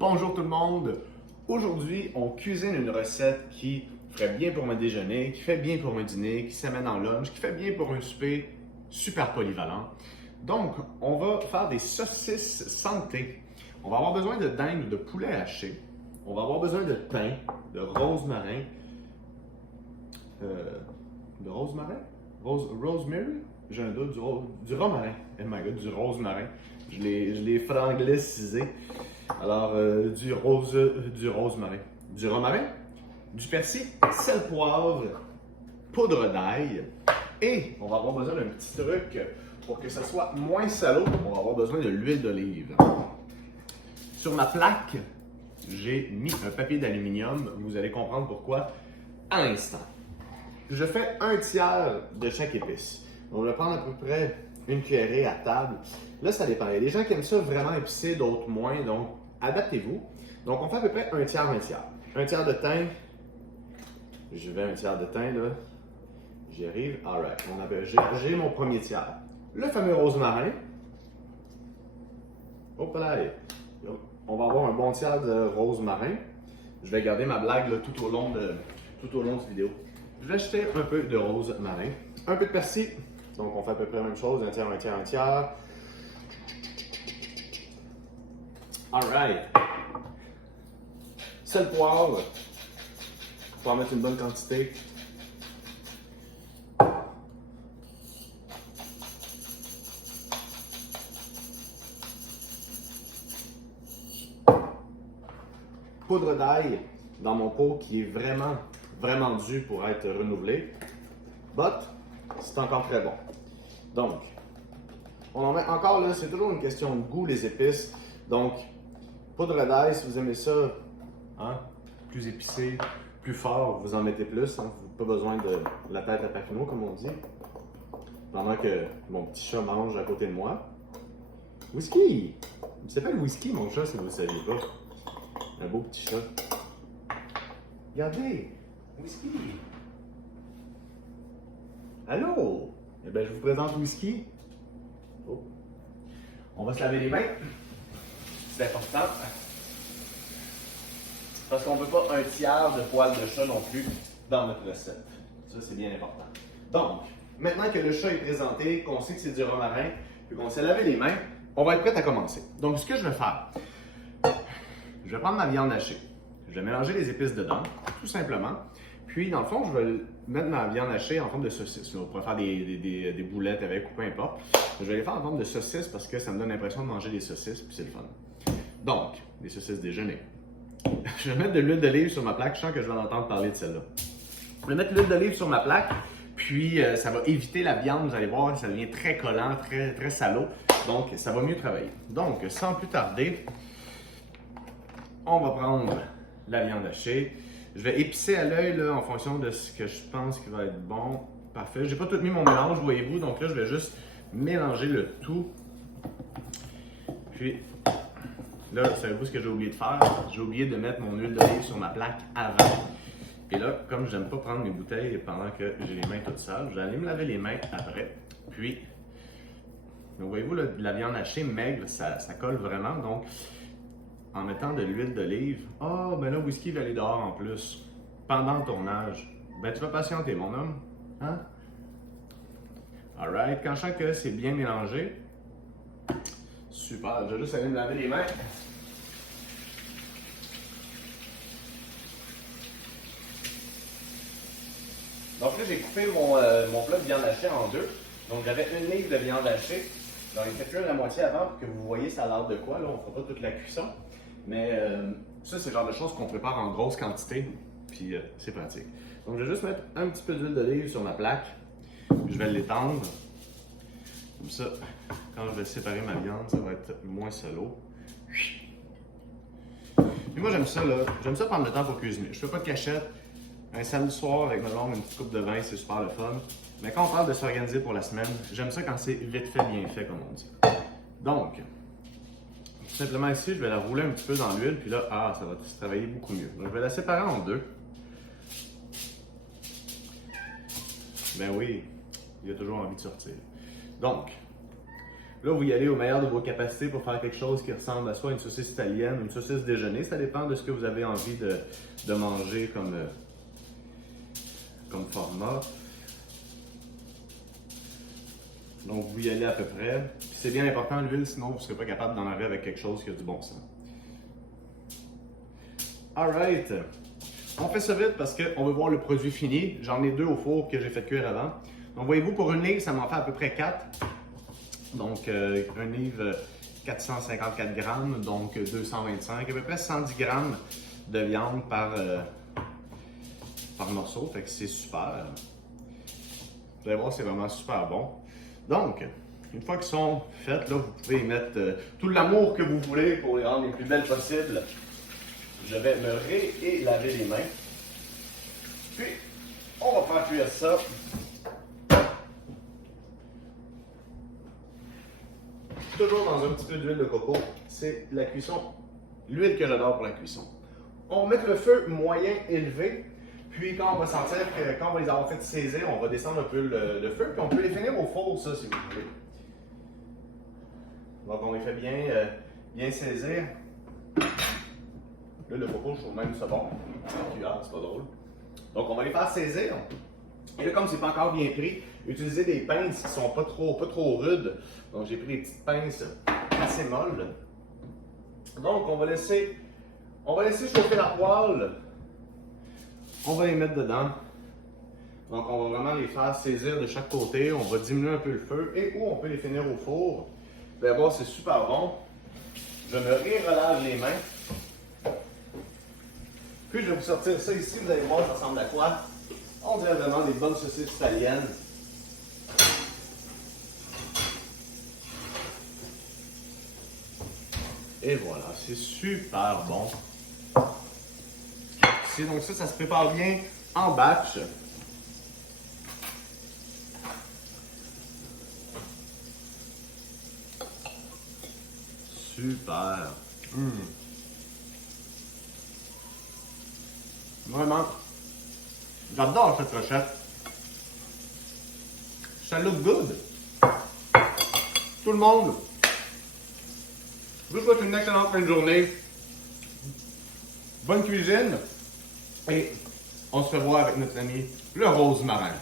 Bonjour tout le monde! Aujourd'hui, on cuisine une recette qui ferait bien pour mon déjeuner, qui fait bien pour un dîner, qui s'amène en lunch, qui fait bien pour un souper super polyvalent. Donc, on va faire des saucisses santé. On va avoir besoin de dinde ou de poulet haché. On va avoir besoin de thym, de rosemary. De rosemary? Rosemary? J'ai un doute, du romarin. Oh my god, du rosemary. Je l'ai franglicisé. Alors, du rosemary. Du romarin, du persil, sel, poivre, poudre d'ail. Et on va avoir besoin d'un petit truc pour que ça soit moins salaud. On va avoir besoin de l'huile d'olive. Sur ma plaque, j'ai mis un papier d'aluminium. Vous allez comprendre pourquoi à l'instant. Je fais un tiers de chaque épice. On va prendre à peu près une cuillerée à table. Là, ça dépend. Il y a des gens qui aiment ça vraiment épicé, d'autres moins. Donc, adaptez-vous. Donc, on fait à peu près un tiers, un tiers. Un tiers de thym. Je vais un tiers de thym, là. J'y arrive. Alright. J'ai mon premier tiers. Le fameux rosemarин. Hop là. On va avoir un bon tiers de rosemarин. Je vais garder ma blague là, tout au long de cette vidéo. Je vais acheter un peu de rosemarин. Un peu de persil. Donc, on fait à peu près la même chose. Un tiers, un tiers, un tiers. Alright. Sel, poivre. Faut en mettre une bonne quantité. Poudre d'ail dans mon pot qui est vraiment dû pour être renouvelé. But, c'est encore très bon. Donc, on en met encore là, c'est toujours une question de goût, les épices. Donc, poudre d'ail, si vous aimez ça, hein, plus épicé, plus fort, vous en mettez plus. Hein, vous n'avez pas besoin de la tête à Papineau, comme on dit. Pendant que mon petit chat mange à côté de moi. Whisky! Il s'appelle Whisky, mon chat, si vous ne le saviez pas. Un beau petit chat. Regardez! Whisky! Allô? Eh bien, je vous présente Whisky. Oh. On va se laver les mains. C'est important. Parce qu'on ne veut pas un tiers de poil de chat non plus dans notre recette. Ça, c'est bien important. Donc, maintenant que le chat est présenté, qu'on sait que c'est du romarin, et qu'on s'est lavé les mains, on va être prêt à commencer. Donc, ce que je vais faire, je vais prendre ma viande hachée. Je vais mélanger les épices dedans, tout simplement. Puis, dans le fond, je vais mettre ma viande hachée en forme de saucisse. On pourrait faire des boulettes avec ou peu importe. Je vais les faire en forme de saucisse parce que ça me donne l'impression de manger des saucisses, puis c'est le fun. Donc, des saucisses déjeuner. Je vais mettre de l'huile d'olive sur ma plaque. Je sens que je vais en entendre parler de celle-là. Je vais mettre l'huile d'olive sur ma plaque, puis ça va éviter la viande. Vous allez voir, ça devient très collant, très salaud. Donc, ça va mieux travailler. Donc, sans plus tarder, on va prendre la viande hachée. Je vais épicer à l'œil là, en fonction de ce que je pense qui va être bon. Parfait. J'ai pas tout mis mon mélange, voyez-vous. Donc là, je vais juste mélanger le tout. Puis, là, savez-vous ce que j'ai oublié de faire? J'ai oublié de mettre mon huile d'olive sur ma plaque avant. Et là, comme j'aime pas prendre mes bouteilles pendant que j'ai les mains toutes sales, je vais aller me laver les mains après. Puis, donc, voyez-vous, la viande hachée maigre, ça colle vraiment. Donc, en mettant de l'huile d'olive, ben là, Whisky va aller dehors en plus. Pendant le tournage, ben tu vas patienter, mon homme. Hein? Alright, quand je sens que c'est bien mélangé, super, je vais juste aller me laver les mains. Donc là, j'ai coupé mon plat de viande hachée en deux. Donc j'avais une livre de viande hachée. J'en ai fait la moitié avant pour que vous voyez ça a l'air de quoi. Là, on ne fera pas toute la cuisson. Mais ça, c'est le genre de choses qu'on prépare en grosse quantité. Puis c'est pratique. Donc je vais juste mettre un petit peu d'huile d'olive sur ma plaque. Je vais l'étendre. Comme ça, quand je vais séparer ma viande, ça va être moins salaud. Puis moi, j'aime ça, là. J'aime ça prendre le temps pour cuisiner. Je fais pas de cachette. Un samedi soir avec ma blonde, une petite coupe de vin, c'est super le fun. Mais quand on parle de s'organiser pour la semaine, j'aime ça quand c'est vite fait, bien fait, comme on dit. Donc, tout simplement ici, je vais la rouler un petit peu dans l'huile, puis là, ça va se travailler beaucoup mieux. Donc, je vais la séparer en deux. Ben oui, il y a toujours envie de sortir. Donc, Là, vous y allez au meilleur de vos capacités pour faire quelque chose qui ressemble à soit une saucisse italienne ou une saucisse déjeuner. Ça dépend de ce que vous avez envie de manger comme format. Donc, vous y allez à peu près. Puis c'est bien important l'huile, sinon vous ne serez pas capable d'en arriver avec quelque chose qui a du bon sens. Alright. On fait ça vite parce qu'on veut voir le produit fini. J'en ai 2 au four que j'ai fait cuire avant. Donc, voyez-vous, pour une livre, ça m'en fait à peu près 4. Donc, une livre 454 grammes, donc 225, à peu près 110 grammes de viande par morceau. Fait que c'est super. Vous allez voir, c'est vraiment super bon. Donc, une fois qu'ils sont faits, là, vous pouvez y mettre tout l'amour que vous voulez pour les rendre les plus belles possibles. Je vais me laver les mains. Puis, on va faire cuire ça. Toujours dans un petit peu d'huile de coco. C'est la cuisson, l'huile que j'adore pour la cuisson. On va mettre le feu moyen élevé. Puis quand on va sentir que quand on va les avoir fait saisir, on va descendre un peu le feu. Puis on peut les finir au four, ça, si vous voulez. Donc on les fait bien saisir. Là, le coco, je trouve même ça bon. La cuillère, c'est pas drôle. Donc on va les faire saisir. Et là, comme c'est pas encore bien pris, utilisez des pinces qui sont pas trop rudes. Donc j'ai pris des petites pinces assez molles. Donc on va laisser chauffer la poêle. On va les mettre dedans. Donc on va vraiment les faire saisir de chaque côté. On va diminuer un peu le feu et ou on peut les finir au four. Vous allez voir, c'est super bon. Je me relave les mains. Puis je vais vous sortir ça ici. Vous allez voir, ça ressemble à quoi? On dirait vraiment des bonnes saucisses italiennes. Et voilà, c'est super bon. Donc ça se prépare bien en batch. Super. Vraiment, j'adore cette recette. Ça look good. Tout le monde, je vous souhaite une excellente fin de journée. Bonne cuisine. Et on se revoit avec notre ami le rosemarin.